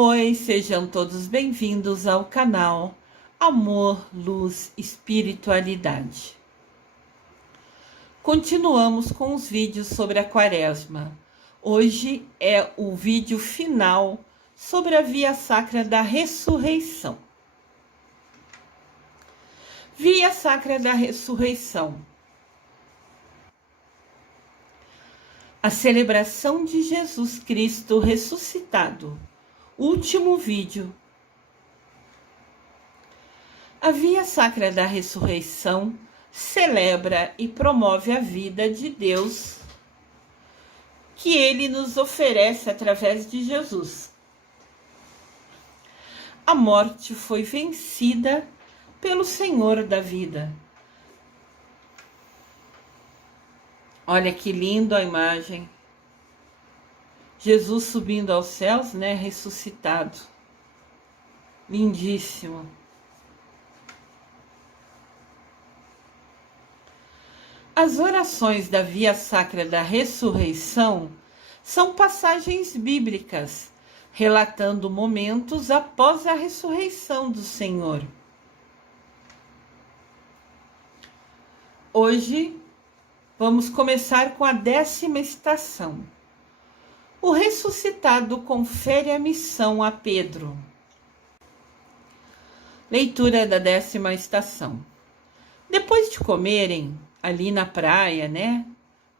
Oi, sejam todos bem-vindos ao canal Amor, Luz, Espiritualidade. Continuamos com os vídeos sobre a Quaresma. Hoje é o vídeo final sobre a Via Sacra da Ressurreição. Via Sacra da Ressurreição. A celebração de Jesus Cristo ressuscitado. Último vídeo. A Via Sacra da Ressurreição celebra e promove a vida de Deus que Ele nos oferece através de Jesus. A morte foi vencida pelo Senhor da vida. Olha que lindo a imagem. Jesus subindo aos céus, né? Ressuscitado. Lindíssimo. As orações da Via Sacra da Ressurreição são passagens bíblicas, relatando momentos após a ressurreição do Senhor. Hoje, vamos começar com a 10ª estação. O ressuscitado confere a missão a Pedro. Leitura da 10ª estação. Depois de comerem, ali na praia, né?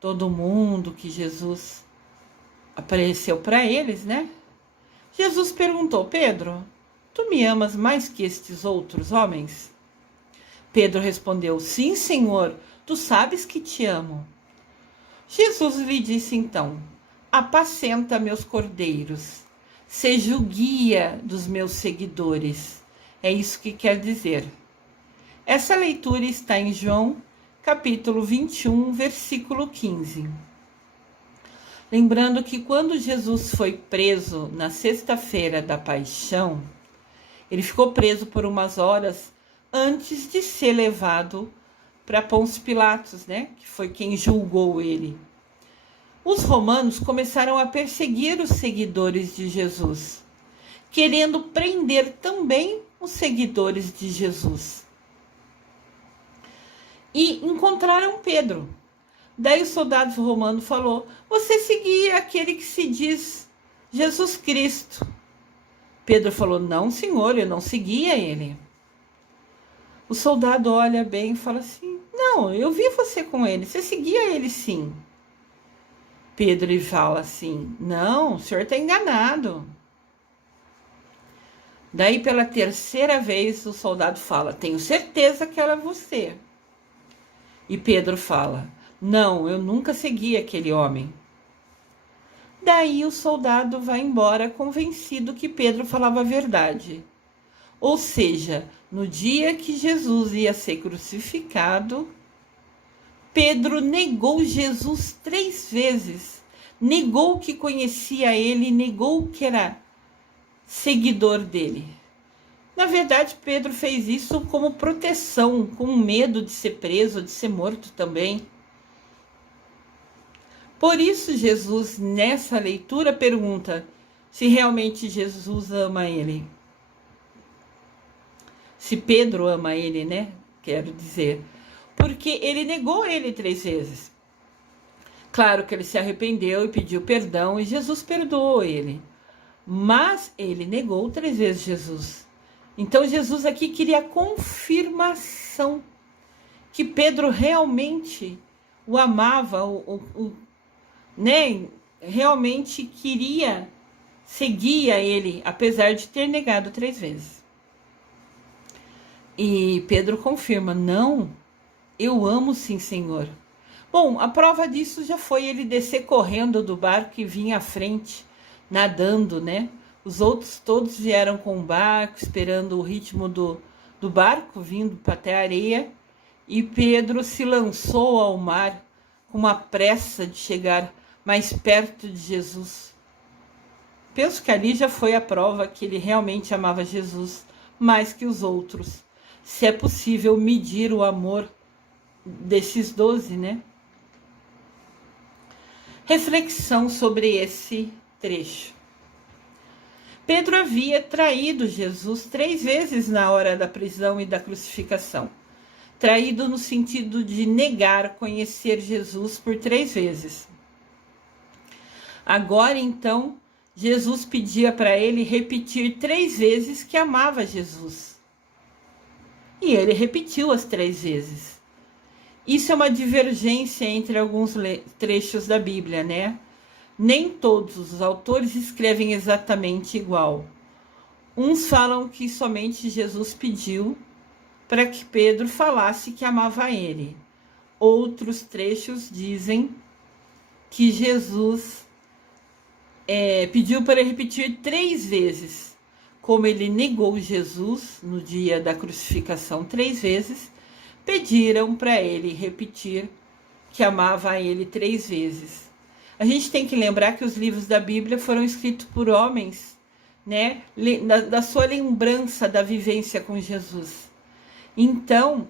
Todo mundo que Jesus apareceu para eles, né? Jesus perguntou: Pedro, tu me amas mais que estes outros homens? Pedro respondeu: sim, Senhor, tu sabes que te amo. Jesus lhe disse então: apacenta meus cordeiros, seja o guia dos meus seguidores. É isso que quer dizer. Essa leitura está em João, capítulo 21, versículo 15. Lembrando que quando Jesus foi preso na sexta-feira da paixão, ele ficou preso por umas horas antes de ser levado para Pôncio Pilatos, né? Que foi quem julgou ele. Os romanos começaram a perseguir os seguidores de Jesus, querendo prender também os seguidores de Jesus. E encontraram Pedro. Daí os soldados romanos falaram: você seguia aquele que se diz Jesus Cristo. Pedro falou: não, senhor, eu não seguia ele. O soldado olha bem e fala assim: não, eu vi você com ele, você seguia ele sim. Pedro fala assim: não, o senhor está enganado. Daí pela 3ª vez o soldado fala: tenho certeza que era você. E Pedro fala: não, eu nunca segui aquele homem. Daí o soldado vai embora convencido que Pedro falava a verdade. Ou seja, no dia que Jesus ia ser crucificado, Pedro negou Jesus 3 vezes. Negou que conhecia ele, negou que era seguidor dele. Na verdade, Pedro fez isso como proteção, com medo de ser preso, de ser morto também. Por isso, Jesus, nessa leitura, pergunta se realmente Jesus ama ele. Se Pedro ama ele, né? Quero dizer. Porque ele negou ele 3 vezes. Claro que ele se arrependeu e pediu perdão e Jesus perdoou ele. Mas ele negou 3 vezes Jesus. Então Jesus aqui queria confirmação que Pedro realmente o amava, né? Realmente queria, seguia ele, apesar de ter negado 3 vezes. E Pedro confirma: não, eu amo sim, Senhor. Bom, a prova disso já foi ele descer correndo do barco e vir à frente, nadando, né? Os outros todos vieram com o barco, esperando o ritmo do barco, vindo até a areia. E Pedro se lançou ao mar com uma pressa de chegar mais perto de Jesus. Penso que ali já foi a prova que ele realmente amava Jesus mais que os outros. Se é possível medir o amor desses 12, né? Reflexão sobre esse trecho. Pedro havia traído Jesus 3 vezes na hora da prisão e da crucificação. Traído no sentido de negar conhecer Jesus por 3 vezes. Agora, então, Jesus pedia para ele repetir 3 vezes que amava Jesus. E ele repetiu as 3 vezes. Isso é uma divergência entre alguns trechos da Bíblia, né? Nem todos os autores escrevem exatamente igual. Uns falam que somente Jesus pediu para que Pedro falasse que amava ele. Outros trechos dizem que Jesus pediu para repetir 3 vezes. Como ele negou Jesus no dia da crucificação 3 vezes, pediram para ele repetir que amava a ele 3 vezes. A gente tem que lembrar que os livros da Bíblia foram escritos por homens, né, da sua lembrança da vivência com Jesus. Então,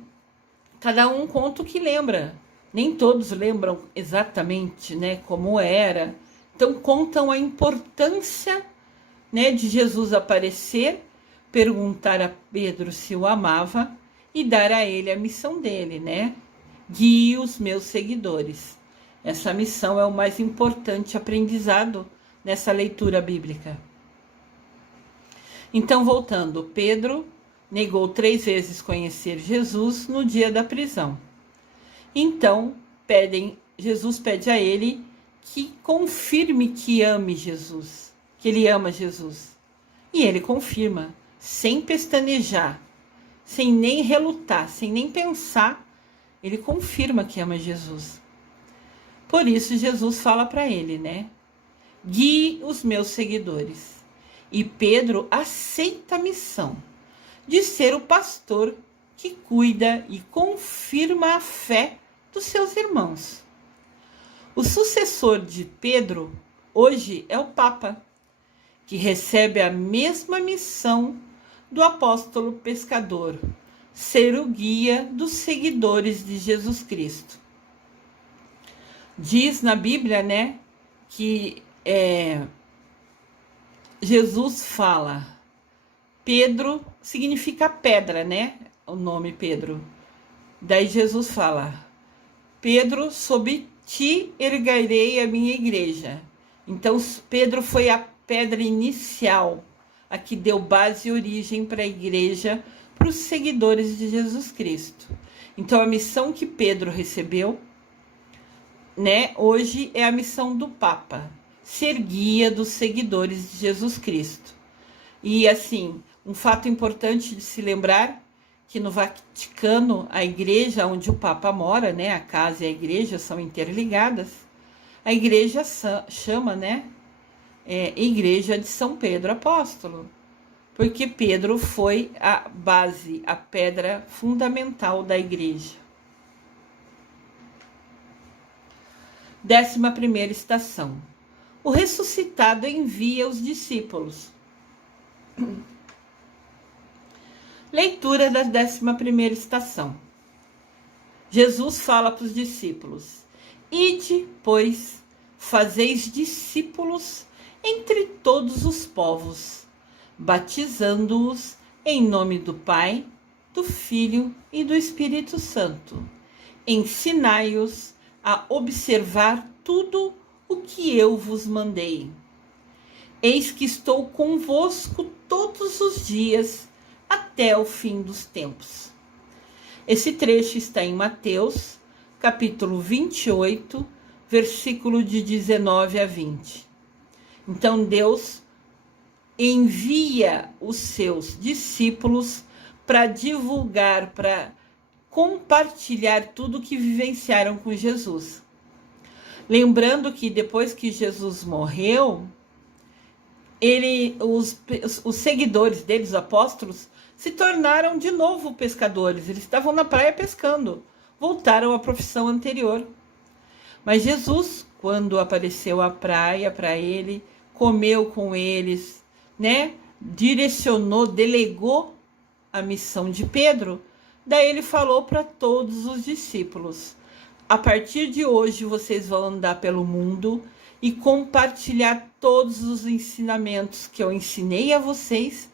cada um conta o que lembra. Nem todos lembram exatamente, né, como era. Então, contam a importância, né, de Jesus aparecer, perguntar a Pedro se o amava e dar a ele a missão dele, né? Guie os meus seguidores. Essa missão é o mais importante aprendizado nessa leitura bíblica. Então, voltando, Pedro negou 3 vezes conhecer Jesus no dia da prisão. Então, Jesus pede a ele que confirme que ame Jesus, que ele ama Jesus. E ele confirma, sem pestanejar, sem nem relutar, sem nem pensar, ele confirma que ama Jesus. Por isso, Jesus fala para ele, né? Guie os meus seguidores. E Pedro aceita a missão de ser o pastor que cuida e confirma a fé dos seus irmãos. O sucessor de Pedro hoje é o Papa, que recebe a mesma missão do apóstolo pescador, ser o guia dos seguidores de Jesus Cristo. Diz na Bíblia, né, que Jesus fala, Pedro significa pedra, né? O nome Pedro. Daí Jesus fala, Pedro, sob ti erguerei a minha igreja. Então Pedro foi a pedra inicial, a que deu base e origem para a igreja, para os seguidores de Jesus Cristo. Então a missão que Pedro recebeu, né, hoje é a missão do Papa, ser guia dos seguidores de Jesus Cristo. E assim, um fato importante de se lembrar, que no Vaticano, a igreja onde o Papa mora, né, a casa e a igreja são interligadas, a igreja chama, né, Igreja de São Pedro Apóstolo, porque Pedro foi a base, a pedra fundamental da igreja. 11ª estação. O ressuscitado envia os discípulos. Leitura da 11ª estação. Jesus fala para os discípulos: Ide, pois, fazeis discípulos entre todos os povos, batizando-os em nome do Pai, do Filho e do Espírito Santo. Ensinai-os a observar tudo o que eu vos mandei. Eis que estou convosco todos os dias, até o fim dos tempos. Esse trecho está em Mateus, capítulo 28, versículo de 19 a 20. Então Deus envia os seus discípulos para divulgar, para compartilhar tudo que vivenciaram com Jesus. Lembrando que depois que Jesus morreu, os seguidores dele, os apóstolos, se tornaram de novo pescadores. Eles estavam na praia pescando, voltaram à profissão anterior. Mas Jesus, quando apareceu à praia para ele, comeu com eles, né? Direcionou, delegou a missão de Pedro. Daí ele falou para todos os discípulos: A partir de hoje, vocês vão andar pelo mundo e compartilhar todos os ensinamentos que eu ensinei a vocês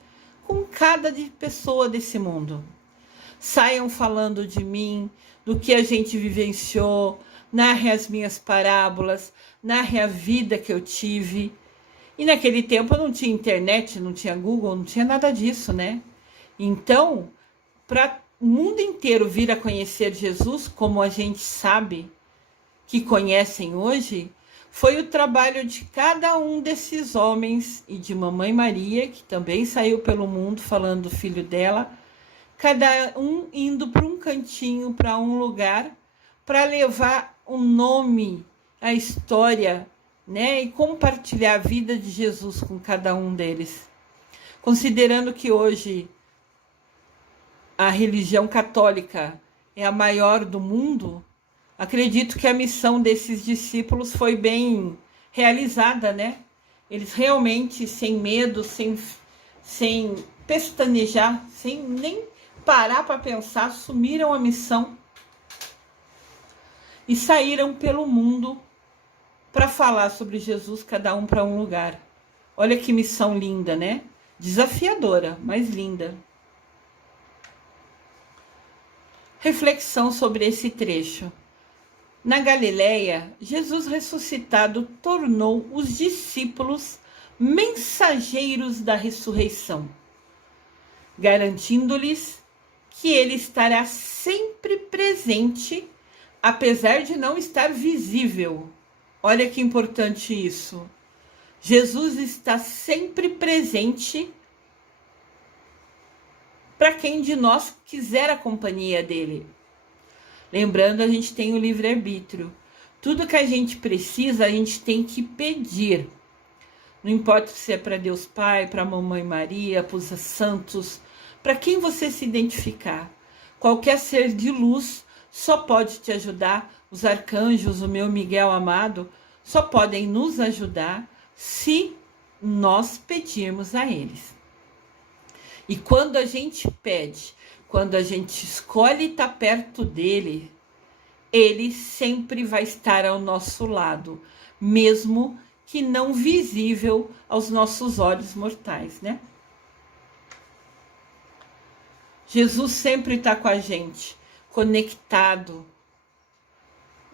com cada pessoa desse mundo. Saiam falando de mim, do que a gente vivenciou, narrem as minhas parábolas, narrem a vida que eu tive. E naquele tempo não tinha internet, não tinha Google, não tinha nada disso, né? Então, para o mundo inteiro vir a conhecer Jesus, como a gente sabe que conhecem hoje, foi o trabalho de cada um desses homens e de Mamãe Maria, que também saiu pelo mundo falando do filho dela, cada um indo para um cantinho, para um lugar, para levar o nome, a história, né, e compartilhar a vida de Jesus com cada um deles. Considerando que hoje a religião católica é a maior do mundo, acredito que a missão desses discípulos foi bem realizada, né? Eles realmente, sem medo, sem pestanejar, sem nem parar para pensar, assumiram a missão e saíram pelo mundo para falar sobre Jesus, cada um para um lugar. Olha que missão linda, né? Desafiadora, mas linda. Reflexão sobre esse trecho. Na Galileia, Jesus ressuscitado tornou os discípulos mensageiros da ressurreição, garantindo-lhes que ele estará sempre presente, apesar de não estar visível. Olha que importante isso. Jesus está sempre presente para quem de nós quiser a companhia dele. Lembrando, a gente tem o livre-arbítrio. Tudo que a gente precisa, a gente tem que pedir. Não importa se é para Deus Pai, para a Mamãe Maria, para os santos, para quem você se identificar. Qualquer ser de luz só pode te ajudar. Os arcanjos, o meu Miguel amado, só podem nos ajudar se nós pedirmos a eles. E quando a gente pede, quando a gente escolhe estar perto dele, ele sempre vai estar ao nosso lado, mesmo que não visível aos nossos olhos mortais, né? Jesus sempre está com a gente, conectado,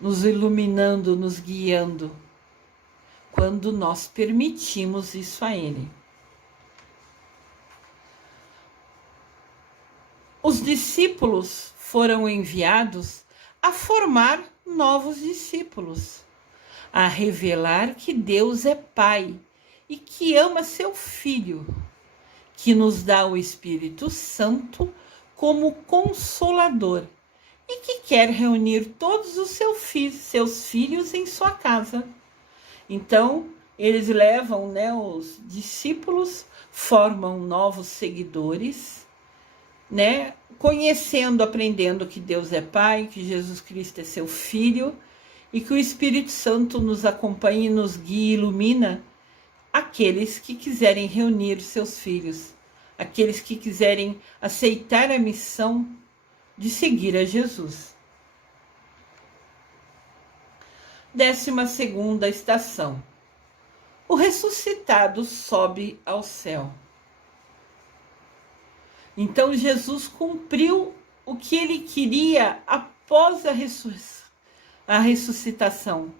nos iluminando, nos guiando, quando nós permitimos isso a ele. Os discípulos foram enviados a formar novos discípulos, a revelar que Deus é Pai e que ama seu Filho, que nos dá o Espírito Santo como Consolador e que quer reunir todos os seus filhos em sua casa. Então, eles levam, né, os discípulos, formam novos seguidores, né, conhecendo, aprendendo que Deus é Pai, que Jesus Cristo é seu Filho e que o Espírito Santo nos acompanha e nos guia e ilumina aqueles que quiserem reunir seus filhos, aqueles que quiserem aceitar a missão de seguir a Jesus. 12ª estação. O ressuscitado sobe ao céu. Então Jesus cumpriu o que ele queria após a ressuscitação.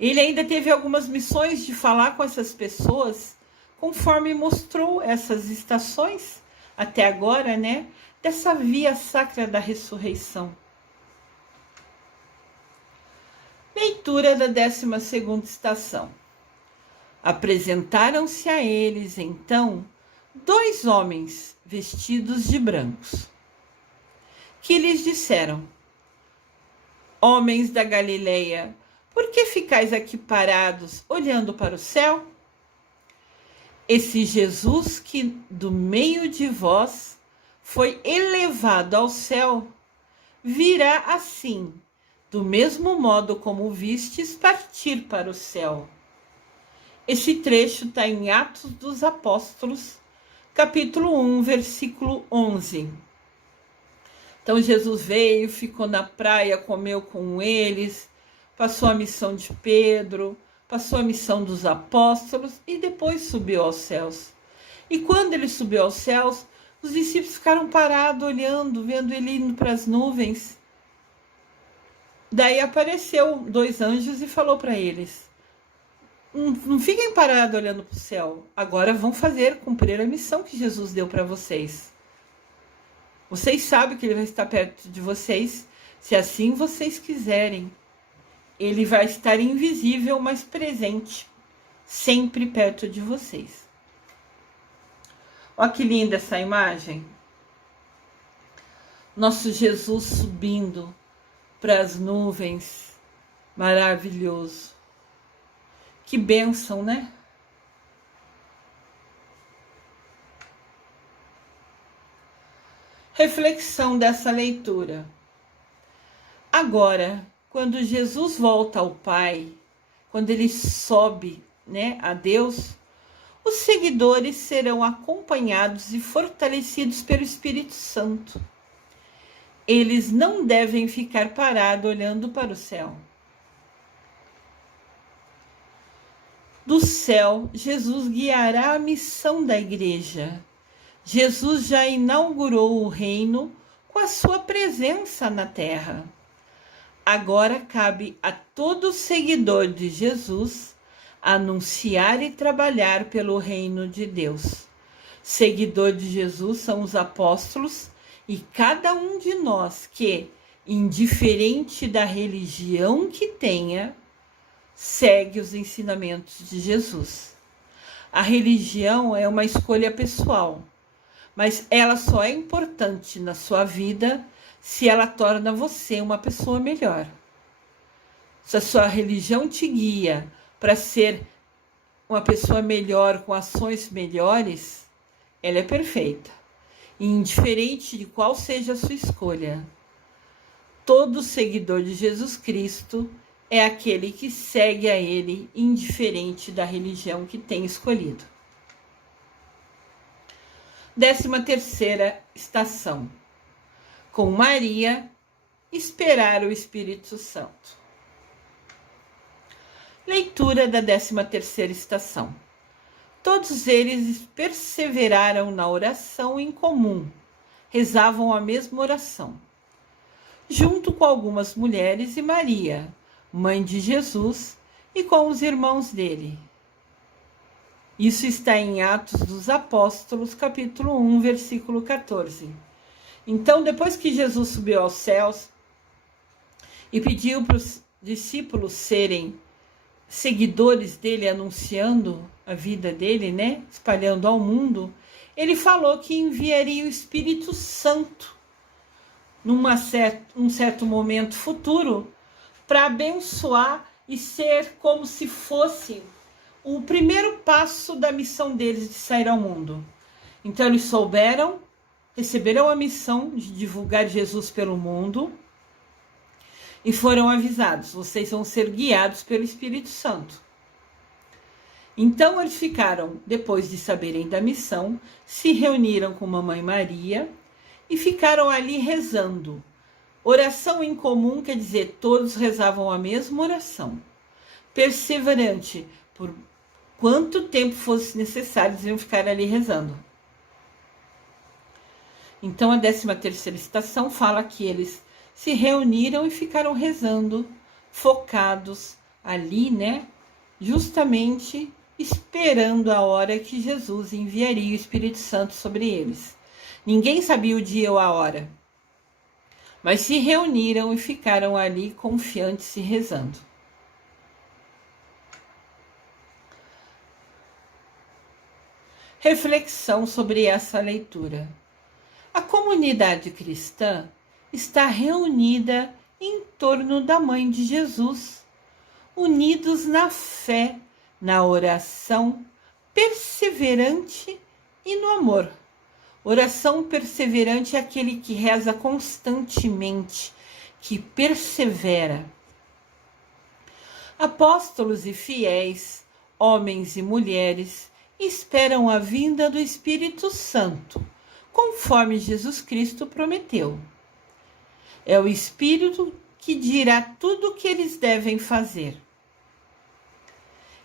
Ele ainda teve algumas missões de falar com essas pessoas, conforme mostrou essas estações até agora, né? Dessa via sacra da ressurreição. Leitura da 12ª estação. Apresentaram-se a eles, então, 2 homens vestidos de brancos, que lhes disseram: Homens da Galileia, por que ficais aqui parados, olhando para o céu? Esse Jesus que do meio de vós foi elevado ao céu, virá assim, do mesmo modo como vistes partir para o céu. Esse trecho está em Atos dos Apóstolos, capítulo 1, versículo 11. Então Jesus veio, ficou na praia, comeu com eles, passou a missão de Pedro, passou a missão dos apóstolos e depois subiu aos céus. E quando ele subiu aos céus, os discípulos ficaram parados, olhando, vendo ele indo para as nuvens. Daí apareceu 2 anjos e falou para eles: não fiquem parados olhando para o céu. Agora vão cumprir a missão que Jesus deu para vocês. Vocês sabem que ele vai estar perto de vocês, se assim vocês quiserem. Ele vai estar invisível, mas presente, sempre perto de vocês. Olha que linda essa imagem. Nosso Jesus subindo para as nuvens. Maravilhoso. Que bênção, né? Reflexão dessa leitura. Agora, quando Jesus volta ao Pai, quando ele sobe, né, a Deus, os seguidores serão acompanhados e fortalecidos pelo Espírito Santo. Eles não devem ficar parados olhando para o céu. Do céu, Jesus guiará a missão da igreja. Jesus já inaugurou o reino com a sua presença na terra. Agora cabe a todo seguidor de Jesus anunciar e trabalhar pelo reino de Deus. Seguidor de Jesus são os apóstolos e cada um de nós que, indiferente da religião que tenha, segue os ensinamentos de Jesus. A religião é uma escolha pessoal, mas ela só é importante na sua vida se ela torna você uma pessoa melhor. Se a sua religião te guia para ser uma pessoa melhor, com ações melhores, ela é perfeita. Indiferente de qual seja a sua escolha. Todo seguidor de Jesus Cristo é aquele que segue a ele, indiferente da religião que tem escolhido. 13ª estação. Com Maria, esperar o Espírito Santo. Leitura da 13ª estação. Todos eles perseveraram na oração em comum, rezavam a mesma oração, junto com algumas mulheres e Maria, mãe de Jesus, e com os irmãos dele. Isso está em Atos dos Apóstolos, capítulo 1, versículo 14. Então, depois que Jesus subiu aos céus e pediu para os discípulos serem seguidores dele, anunciando a vida dele, né, espalhando ao mundo, ele falou que enviaria o Espírito Santo num certo momento futuro para abençoar e ser como se fosse o primeiro passo da missão deles de sair ao mundo. Então eles receberam a missão de divulgar Jesus pelo mundo e foram avisados: vocês vão ser guiados pelo Espírito Santo. Então eles ficaram, depois de saberem da missão, se reuniram com Mamãe Maria e ficaram ali rezando. Oração em comum quer dizer, todos rezavam a mesma oração. Perseverante, por quanto tempo fosse necessário, eles iam ficar ali rezando. Então a 13ª estação fala que eles se reuniram e ficaram rezando, focados ali, né? Justamente esperando a hora que Jesus enviaria o Espírito Santo sobre eles. Ninguém sabia o dia ou a hora, mas se reuniram e ficaram ali confiantes e rezando. Reflexão sobre essa leitura. A comunidade cristã está reunida em torno da Mãe de Jesus, unidos na fé, na oração perseverante e no amor. Oração perseverante é aquele que reza constantemente, que persevera. Apóstolos e fiéis, homens e mulheres, esperam a vinda do Espírito Santo, conforme Jesus Cristo prometeu. É o Espírito que dirá tudo o que eles devem fazer.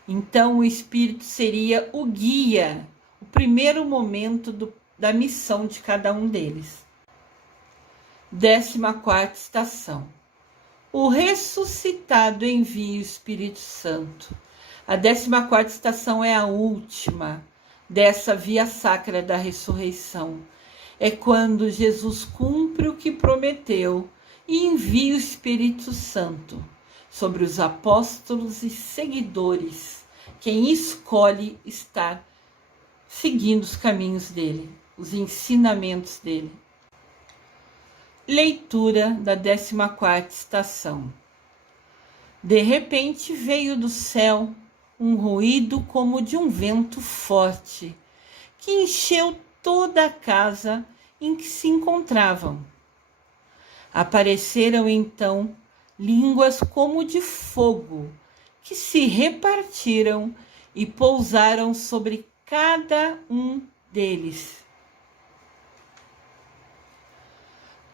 Então, o Espírito seria o guia, o primeiro momento da missão de cada um deles. 14ª estação. O ressuscitado envia o Espírito Santo. A 14ª estação é a última dessa via sacra da ressurreição. É quando Jesus cumpre o que prometeu e envia o Espírito Santo sobre os apóstolos e seguidores, quem escolhe estar seguindo os caminhos dele, os ensinamentos dele. Leitura da 14ª estação. De repente veio do céu um ruído como de um vento forte, que encheu toda a casa em que se encontravam. Apareceram então línguas como de fogo, que se repartiram e pousaram sobre cada um deles.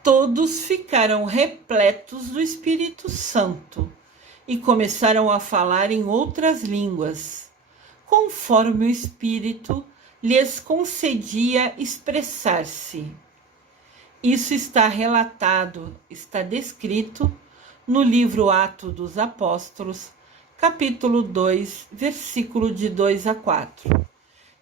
Todos ficaram repletos do Espírito Santo e começaram a falar em outras línguas, conforme o Espírito lhes concedia expressar-se. Isso está relatado, está descrito no livro Atos dos Apóstolos, capítulo 2, versículo de 2 a 4.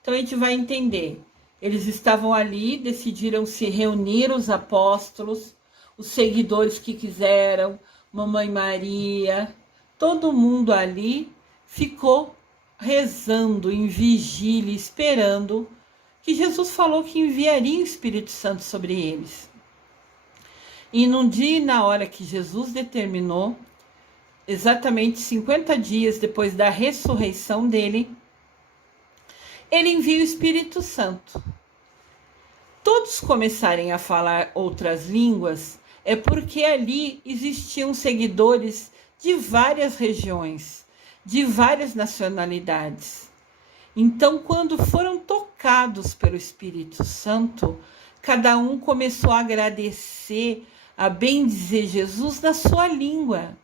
Então a gente vai entender. Eles estavam ali, decidiram se reunir, os apóstolos, os seguidores que quiseram, Mamãe Maria, todo mundo ali ficou rezando em vigília, esperando que Jesus falou que enviaria o Espírito Santo sobre eles. E num dia e na hora que Jesus determinou, exatamente 50 dias depois da ressurreição dele, ele envia o Espírito Santo. Todos começarem a falar outras línguas é porque ali existiam seguidores de várias regiões, de várias nacionalidades. Então, quando foram tocados pelo Espírito Santo, cada um começou a agradecer, a bendizer Jesus na sua língua.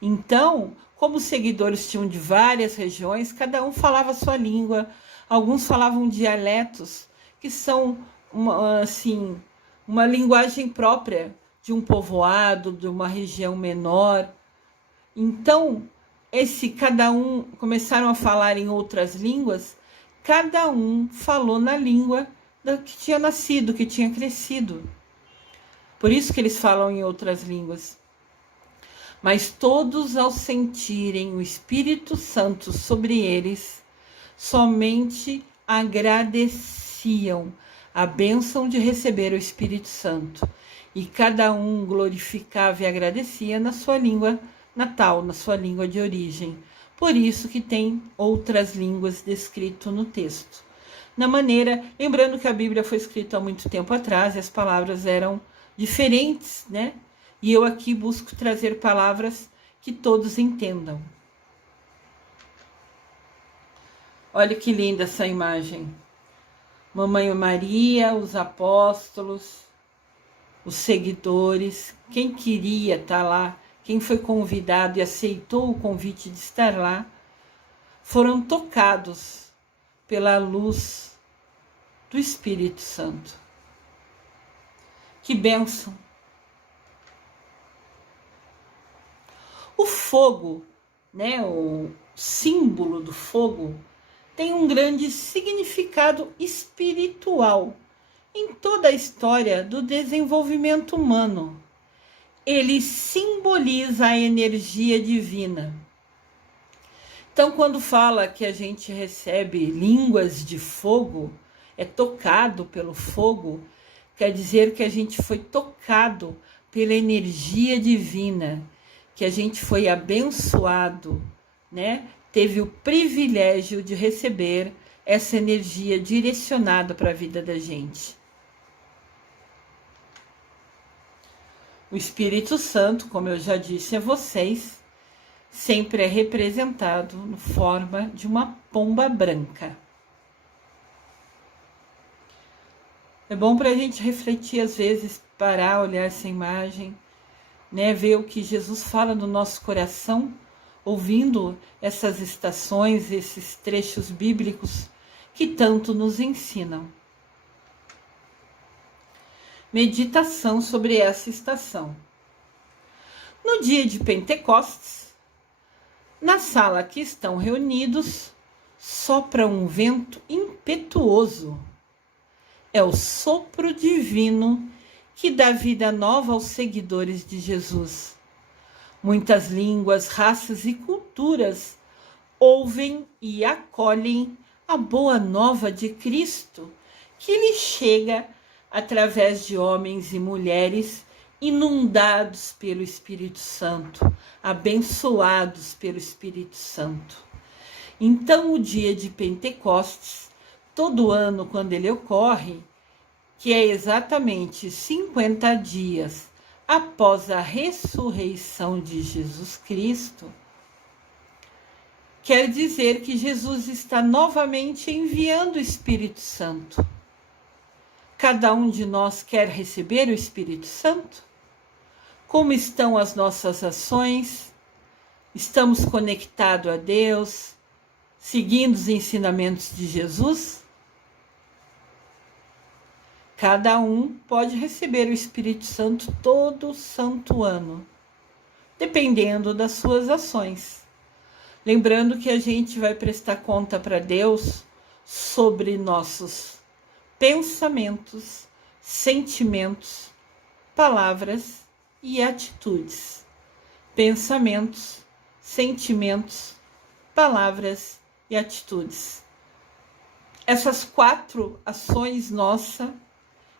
Então, como os seguidores tinham de várias regiões, cada um falava a sua língua. Alguns falavam dialetos, que são uma linguagem própria de um povoado, de uma região menor. Então, cada um começaram a falar em outras línguas, cada um falou na língua que tinha nascido, que tinha crescido. Por isso que eles falam em outras línguas. Mas todos, ao sentirem o Espírito Santo sobre eles, somente agradeciam a bênção de receber o Espírito Santo. E cada um glorificava e agradecia na sua língua natal, na sua língua de origem. Por isso que tem outras línguas descrito no texto. Lembrando que a Bíblia foi escrita há muito tempo atrás e as palavras eram diferentes, né? E eu aqui busco trazer palavras que todos entendam. Olha que linda essa imagem. Mamãe Maria, os apóstolos, os seguidores, quem queria estar lá, quem foi convidado e aceitou o convite de estar lá, foram tocados pela luz do Espírito Santo. Que bênção! O fogo, né, o símbolo do fogo, tem um grande significado espiritual em toda a história do desenvolvimento humano. Ele simboliza a energia divina. Então, quando fala que a gente recebe línguas de fogo, é tocado pelo fogo, quer dizer que a gente foi tocado pela energia divina, que a gente foi abençoado, né? Teve o privilégio de receber essa energia direcionada para a vida da gente. O Espírito Santo, como eu já disse a vocês, sempre é representado na forma de uma pomba branca. É bom para a gente refletir, às vezes, parar, olhar essa imagem, né? Ver o que Jesus fala no nosso coração, ouvindo essas estações, esses trechos bíblicos que tanto nos ensinam. Meditação sobre essa estação. No dia de Pentecostes, na sala que estão reunidos, sopra um vento impetuoso. É o sopro divino que dá vida nova aos seguidores de Jesus. Muitas línguas, raças e culturas ouvem e acolhem a boa nova de Cristo, que lhe chega através de homens e mulheres inundados pelo Espírito Santo, abençoados pelo Espírito Santo. Então, o dia de Pentecostes, todo ano, quando ele ocorre, que é exatamente 50 dias após a ressurreição de Jesus Cristo, quer dizer que Jesus está novamente enviando o Espírito Santo. Cada um de nós quer receber o Espírito Santo? Como estão as nossas ações? Estamos conectados a Deus, seguindo os ensinamentos de Jesus? Cada um pode receber o Espírito Santo todo santo ano, dependendo das suas ações. Lembrando que a gente vai prestar conta para Deus sobre nossos pensamentos, sentimentos, palavras e atitudes. Pensamentos, sentimentos, palavras e atitudes. Essas 4 ações nossas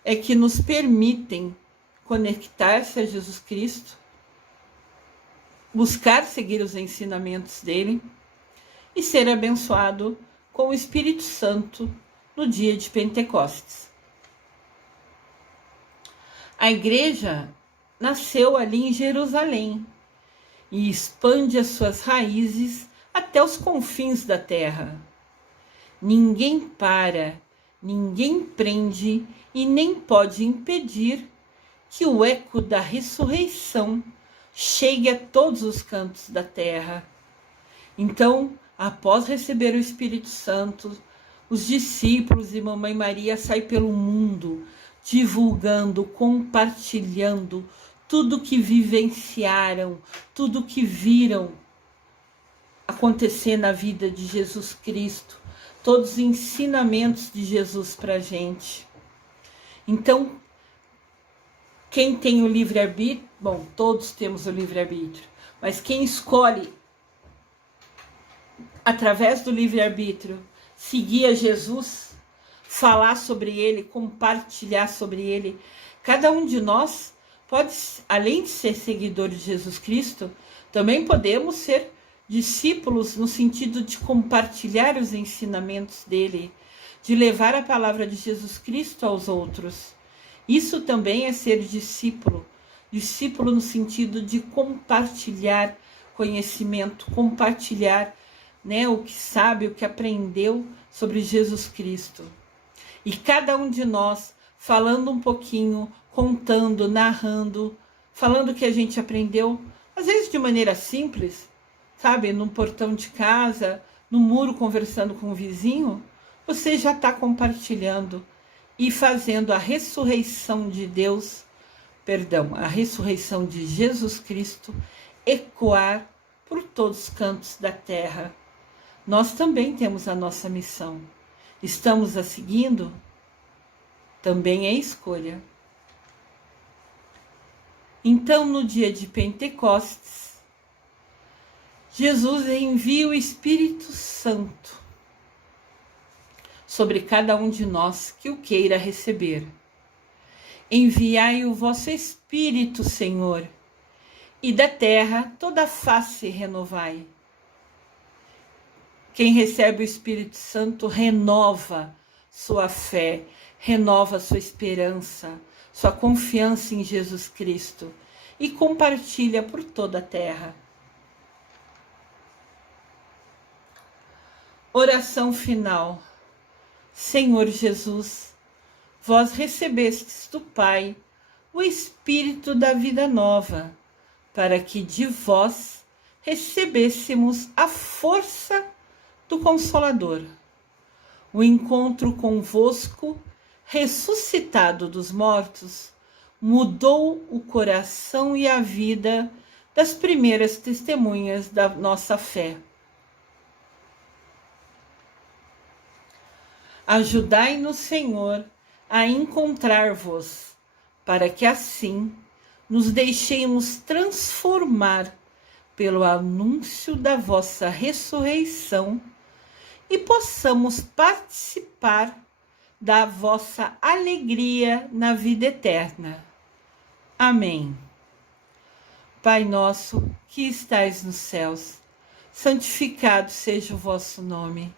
é que nos permitem conectar-se a Jesus Cristo, buscar seguir os ensinamentos dele e ser abençoado com o Espírito Santo no dia de Pentecostes. A igreja nasceu ali em Jerusalém e expande as suas raízes até os confins da terra. Ninguém para, ninguém prende e nem pode impedir que o eco da ressurreição chegue a todos os cantos da terra. Então, após receber o Espírito Santo, os discípulos e Mamãe Maria saem pelo mundo, divulgando, compartilhando tudo que vivenciaram, tudo que viram acontecer na vida de Jesus Cristo, todos os ensinamentos de Jesus para a gente. Então, quem tem o livre-arbítrio, bom, todos temos o livre-arbítrio, mas quem escolhe, através do livre-arbítrio, seguir a Jesus, falar sobre ele, compartilhar sobre ele, cada um de nós pode, além de ser seguidor de Jesus Cristo, também podemos ser discípulos no sentido de compartilhar os ensinamentos dele, de levar a palavra de Jesus Cristo aos outros. Isso também é ser discípulo. Discípulo no sentido de compartilhar conhecimento, compartilhar, né, o que sabe, o que aprendeu sobre Jesus Cristo. E cada um de nós falando um pouquinho, contando, narrando, falando o que a gente aprendeu, às vezes de maneira simples, sabe, no portão de casa, no muro conversando com o vizinho, você já está compartilhando e fazendo a ressurreição de Deus, a ressurreição de Jesus Cristo ecoar por todos os cantos da terra. Nós também temos a nossa missão. Estamos a seguindo? Também é escolha. Então, no dia de Pentecostes, Jesus envia o Espírito Santo sobre cada um de nós que o queira receber. Enviai o vosso Espírito, Senhor, e da terra toda a face renovai. Quem recebe o Espírito Santo renova sua fé, renova sua esperança, sua confiança em Jesus Cristo e compartilha por toda a terra. Oração final. Senhor Jesus, vós recebestes do Pai o Espírito da vida nova, para que de vós recebêssemos a força do Consolador. O encontro convosco, ressuscitado dos mortos, mudou o coração e a vida das primeiras testemunhas da nossa fé. Ajudai-nos, Senhor, a encontrar-vos, para que assim nos deixemos transformar pelo anúncio da vossa ressurreição e possamos participar da vossa alegria na vida eterna. Amém. Pai nosso, que estais nos céus, santificado seja o vosso nome.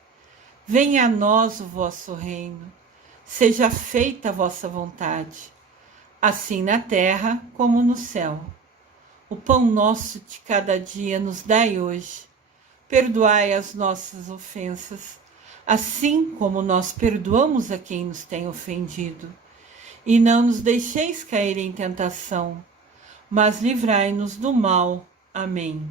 Venha a nós o vosso reino. Seja feita a vossa vontade, assim na terra como no céu. O pão nosso de cada dia nos dai hoje. Perdoai as nossas ofensas, assim como nós perdoamos a quem nos tem ofendido. E não nos deixeis cair em tentação, mas livrai-nos do mal. Amém.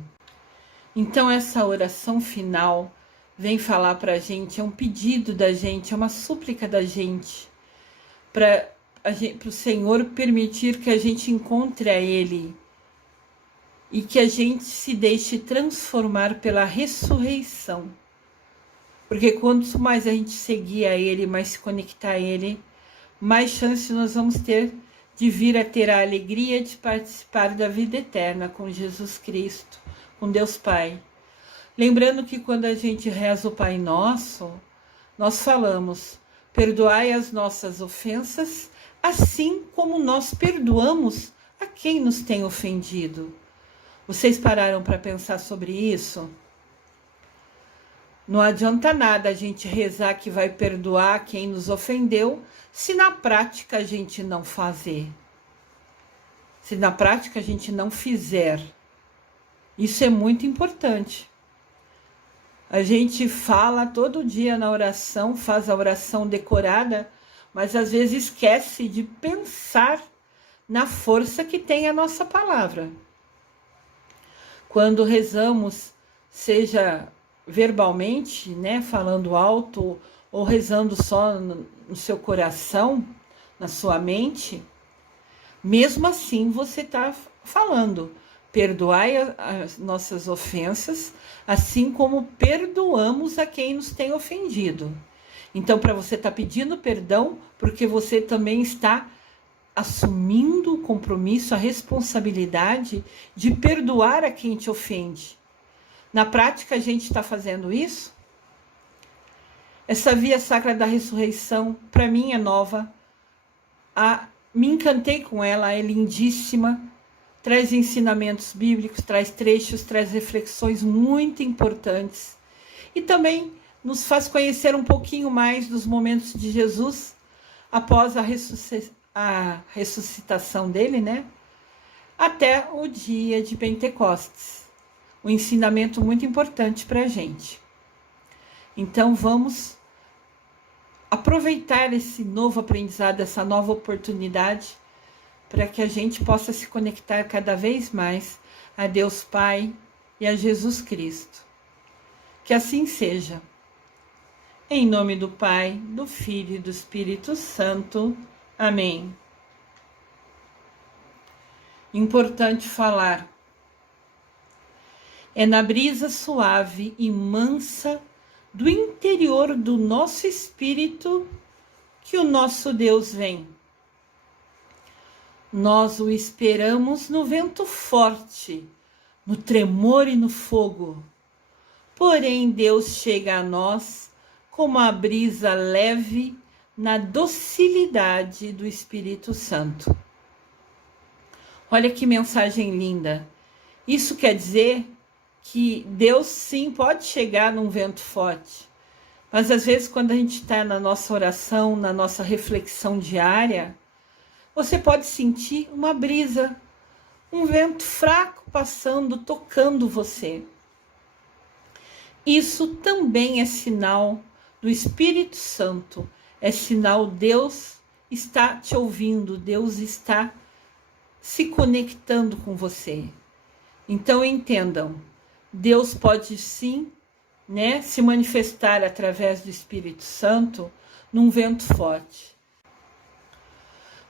Então essa oração final vem falar para a gente, é um pedido da gente, é uma súplica da gente, para o Senhor permitir que a gente encontre a Ele e que a gente se deixe transformar pela ressurreição. Porque quanto mais a gente seguir a Ele, mais se conectar a Ele, mais chance nós vamos ter de vir a ter a alegria de participar da vida eterna com Jesus Cristo, com Deus Pai. Lembrando que quando a gente reza o Pai Nosso, nós falamos: perdoai as nossas ofensas, assim como nós perdoamos a quem nos tem ofendido. Vocês pararam para pensar sobre isso? Não adianta nada a gente rezar que vai perdoar quem nos ofendeu, se na prática a gente não fazer. Se na prática a gente não fizer. Isso é muito importante. A gente fala todo dia na oração, faz a oração decorada, mas às vezes esquece de pensar na força que tem a nossa palavra. Quando rezamos, seja verbalmente, né, falando alto, ou rezando só no seu coração, na sua mente, mesmo assim você está falando: perdoai as nossas ofensas, assim como perdoamos a quem nos tem ofendido. Então, para você estar pedindo perdão, porque você também está assumindo o compromisso, a responsabilidade de perdoar a quem te ofende. Na prática, a gente está fazendo isso? Essa via sacra da ressurreição, para mim, é nova. Me encantei com ela, é lindíssima. Traz ensinamentos bíblicos, traz trechos, traz reflexões muito importantes. E também nos faz conhecer um pouquinho mais dos momentos de Jesus após a ressuscitação dele, né? Até o dia de Pentecostes. Um ensinamento muito importante para a gente. Então vamos aproveitar esse novo aprendizado, essa nova oportunidade, para que a gente possa se conectar cada vez mais a Deus Pai e a Jesus Cristo. Que assim seja. Em nome do Pai, do Filho e do Espírito Santo. Amém. Importante falar. É na brisa suave e mansa do interior do nosso espírito que o nosso Deus vem. Nós o esperamos no vento forte, no tremor e no fogo. Porém, Deus chega a nós como a brisa leve na docilidade do Espírito Santo. Olha que mensagem linda. Isso quer dizer que Deus sim pode chegar num vento forte. Mas às vezes quando a gente está na nossa oração, na nossa reflexão diária, você pode sentir uma brisa, um vento fraco passando, tocando você. Isso também é sinal do Espírito Santo. É sinal Deus está te ouvindo, Deus está se conectando com você. Então entendam, Deus pode sim, né, se manifestar através do Espírito Santo num vento forte,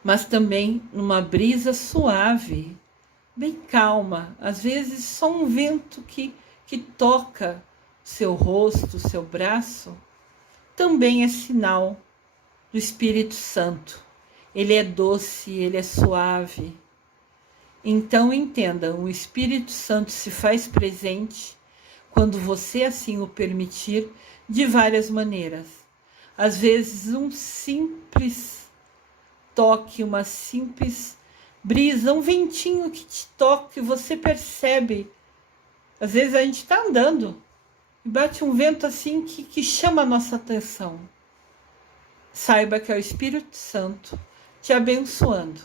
mas também numa brisa suave, bem calma, às vezes só um vento que toca seu rosto, seu braço, também é sinal do Espírito Santo. Ele é doce, ele é suave. Então entendam, o Espírito Santo se faz presente quando você assim o permitir, de várias maneiras. Às vezes um simples toque, uma simples brisa, um ventinho que te toque, você percebe. Às vezes a gente está andando e bate um vento assim que chama a nossa atenção. Saiba que é o Espírito Santo te abençoando.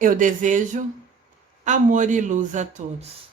Eu desejo amor e luz a todos.